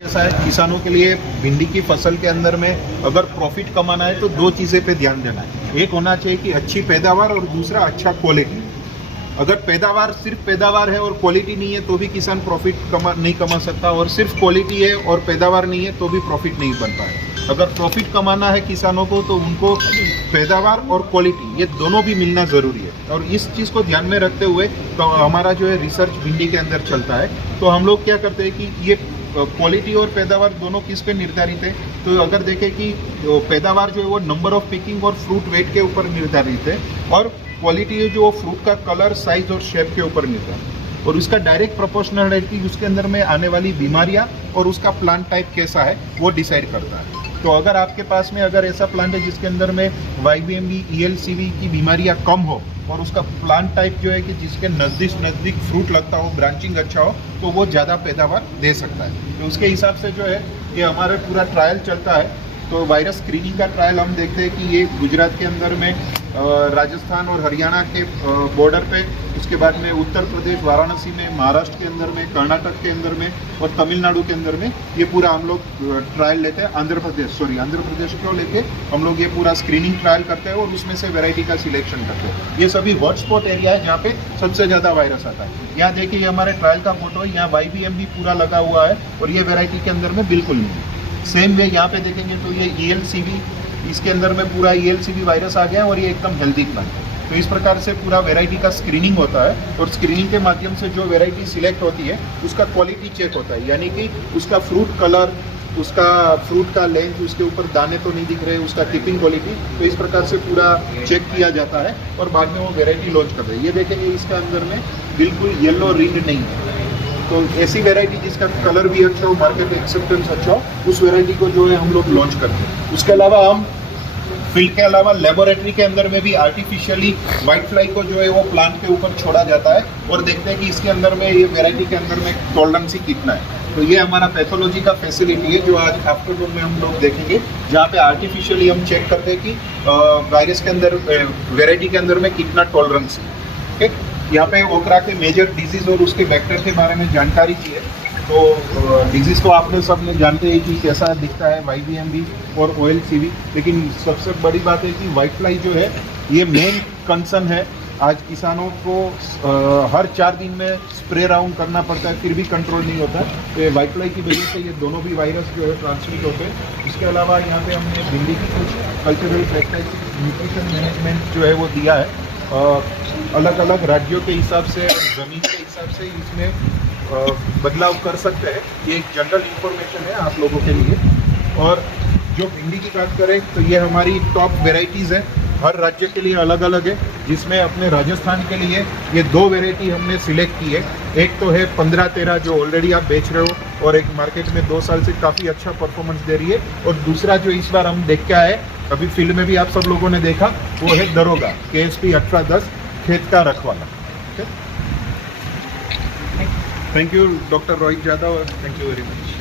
ऐसा है, किसानों के लिए भिंडी की फसल के अंदर में अगर प्रॉफिट कमाना है तो दो चीज़ें पे ध्यान देना है। एक होना चाहिए कि अच्छी पैदावार और दूसरा अच्छा क्वालिटी। अगर पैदावार सिर्फ पैदावार है और क्वालिटी नहीं है तो भी किसान प्रॉफिट नहीं कमा सकता, और सिर्फ क्वालिटी है और पैदावार नहीं है तो भी प्रॉफिट नहीं बन पाए। अगर प्रॉफिट कमाना है किसानों को तो उनको पैदावार और क्वालिटी ये दोनों भी मिलना ज़रूरी है। और इस चीज़ को ध्यान में रखते हुए तो हमारा जो है रिसर्च भिंडी के अंदर चलता है। तो हम लोग क्या करते हैं कि ये क्वालिटी और पैदावार दोनों किस पे निर्धारित है, तो अगर देखें कि पैदावार जो है वो नंबर ऑफ पिकिंग और फ्रूट वेट के ऊपर निर्धारित है, और क्वालिटी है जो फ्रूट का कलर, साइज और शेप के ऊपर निर्धारित है। और उसका डायरेक्ट प्रोपोर्शनल है कि उसके अंदर में आने वाली बीमारियां और उसका प्लांट टाइप कैसा है वो डिसाइड करता है। तो अगर आपके पास में अगर ऐसा प्लांट है जिसके अंदर में YVMB ELCV की बीमारियां कम हो और उसका प्लांट टाइप जो है कि जिसके नज़दीक फ्रूट लगता हो, ब्रांचिंग अच्छा हो, तो वो ज़्यादा पैदावार दे सकता है। तो उसके हिसाब से जो है कि हमारा पूरा ट्रायल चलता है। तो वायरस स्क्रीनिंग का ट्रायल हम देखते हैं कि ये गुजरात के अंदर में, राजस्थान और हरियाणा के बॉर्डर पे, उसके बाद में उत्तर प्रदेश वाराणसी में, महाराष्ट्र के अंदर में, कर्नाटक के अंदर में और तमिलनाडु के अंदर में ये पूरा हम लोग ट्रायल लेते हैं। आंध्र प्रदेश को लेके हम लोग ये पूरा स्क्रीनिंग ट्रायल करते हैं और उसमें से वेराइटी का सिलेक्शन करते हैं। ये सभी हॉटस्पॉट एरिया है जहाँ पे सबसे ज़्यादा वायरस आता है। यहाँ देखिए, ये हमारे ट्रायल का फोटो है, यहाँ YVMB पूरा लगा हुआ है और ये वेराइटी के अंदर में बिल्कुल नहीं है। सेम वे यहाँ पे देखेंगे तो ये ELCV, इसके अंदर में पूरा ELCV वायरस आ गया है और ये एकदम हेल्दी प्लांट है। तो इस प्रकार से पूरा वेराइटी का स्क्रीनिंग होता है और स्क्रीनिंग के माध्यम से जो वेराइटी सिलेक्ट होती है उसका क्वालिटी चेक होता है, यानी कि उसका फ्रूट कलर, उसका फ्रूट का लेंथ, उसके ऊपर दाने तो नहीं दिख रहे, उसका टिपिंग क्वालिटी, तो इस प्रकार से पूरा चेक किया जाता है और बाद में वो वेराइटी लॉन्च करते हैं। ये देखेंगे इसके अंदर में बिल्कुल येलो रिंग नहीं है। तो ऐसी वैरायटी जिसका कलर भी अच्छा हो, मार्केट एक्सेप्टेंस अच्छा हो, उस वैरायटी को जो है हम लोग लॉन्च करते हैं। उसके अलावा हम फील्ड के अलावा लेबोरेटरी के अंदर में भी आर्टिफिशियली व्हाइट फ्लाई को जो है वो प्लांट के ऊपर छोड़ा जाता है और देखते हैं कि इसके अंदर में, ये वैरायटी के अंदर में टॉलरेंसी कितना है। तो ये हमारा पैथोलॉजी का फैसिलिटी है जो आज आफ्टरनून में हम लोग देखेंगे, जहाँ पे आर्टिफिशियली हम चेक करते हैं कि वायरस के अंदर, वेराइटी के अंदर में कितना टॉलरेंसी है। ठीक, यहाँ पे ओकरा के मेजर डिजीज़ और उसके वेक्टर के बारे में जानकारी दी है। तो डिजीज़ तो आपने सब जानते हैं कि कैसा दिखता है, YVMB और OLCV, लेकिन सबसे बड़ी बात है कि व्हाइट फ्लाई जो है ये मेन कंसर्न है। आज किसानों को हर 4 दिन में स्प्रे राउंड करना पड़ता है, फिर भी कंट्रोल नहीं होता। तो ये व्हाइट फ्लाई की वजह से ये दोनों भी वायरस जो है ट्रांसमिट होते हैं। इसके अलावा यहाँ पे हमने भिंडी की कुछ कल्चरल प्रैक्टिस, न्यूट्रिशन मैनेजमेंट जो है वो दिया है। अलग अलग राज्यों के हिसाब से, ज़मीन के हिसाब से इसमें बदलाव कर सकते हैं। ये एक जनरल इंफॉर्मेशन है आप लोगों के लिए। और जो भिंडी की बात करें तो ये हमारी टॉप वेराइटीज़ है, हर राज्य के लिए अलग अलग है, जिसमें अपने राजस्थान के लिए ये 2 वेराइटी हमने सिलेक्ट की है। एक तो है 15-13 जो ऑलरेडी आप बेच रहे हो और एक मार्केट में 2 साल से काफ़ी अच्छा परफॉर्मेंस दे रही है, और दूसरा जो इस बार हम देख के आए, अभी फील्ड में भी आप सब लोगों ने देखा, वो है दरोगा KSP 1810 खेत का रखवाला। Thank you doctor Rohit Yadav, thank you very much.